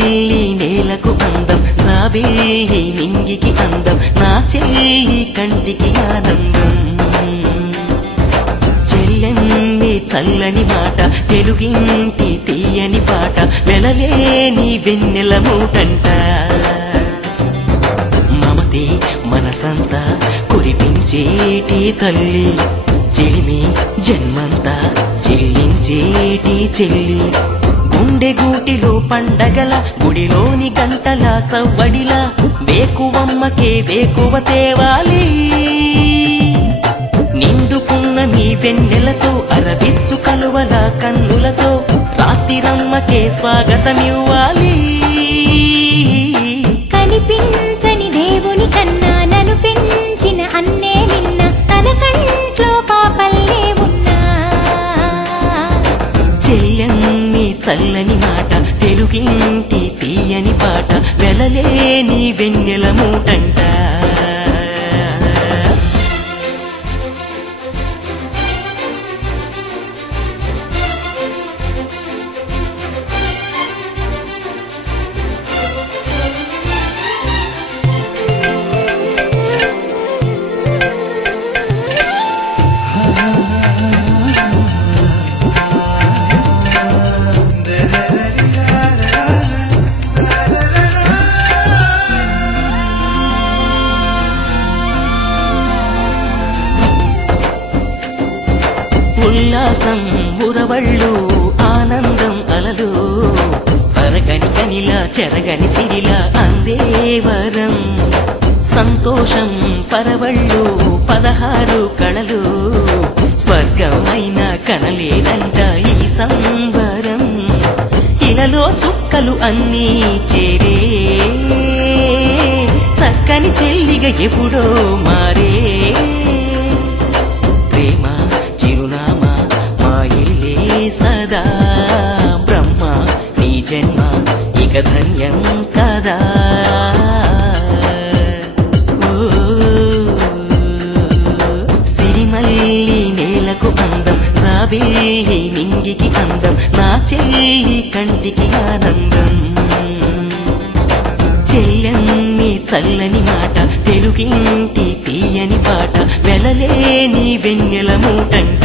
సిరిమల్లి నేలకు అందం జాబిల్లి నింగికి అందం నా చెల్లి కంటికి ఆనందం చెల్లెన్ని చల్లని మాట తెలుగింటి తీయని పాట వెలలేని వెన్నెల మూటంట మమతే మనసంతా కురిపించేటి తల్లి చెలిమి జన్మంతా చెల్లించేటి చెల్లి గుండె గూటిలో పండగల గుడిలోని గంటల సవ్వడిల వేకువమ్మకే వేకువ తేవాలి నిండుకున్న మీ వెన్నెలతో అరవిచ్చు కలువల కన్నులతో రాత్రిరమ్మకే స్వాగతమివ్వాలి కనిపించని దేవుని కన్నా నన్ను పెంచిన అన్నే నిన్న తన కంట్లో పాపల్లే ఉన్నా చెయ్యన్ని చల్లని మాట తెలుగింటి తీయని పాట వెలలేని వెన్నెల మూటంట ఉల్లాసం ఉరవళ్ళు ఆనందం అలలు తరగని కనిలా చెరగని సిరిలా అందేవరం సంతోషం పరవళ్ళు 16 కళలు స్వర్గమైన కనలేనంట ఈ సంబరం ఇలలో చుక్కలు అన్నీ చేరే చక్కని చెల్లిగా ఎప్పుడో మారే ప్రేమ చిరునామా మా ఇల్లే సదా బ్రహ్మ నీ జన్మ ఇక ధన్యం కదా సిరిమల్లి నేలకు అందం జాబిల్లి నింగికి అందం నా చెల్లి కంటికి ఆనందం చెల్లెన్ని చల్లని మాట తెలుగింటి తీయని పాట వెలలేని వెన్నెల మూటంట